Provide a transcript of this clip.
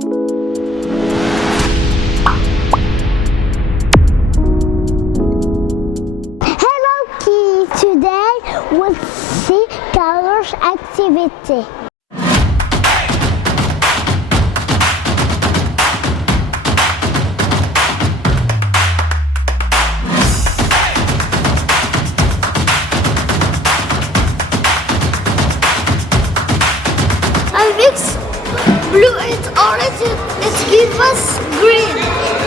Hello kids, today we'll see colors activity. I mix blue and orange, it gives us green.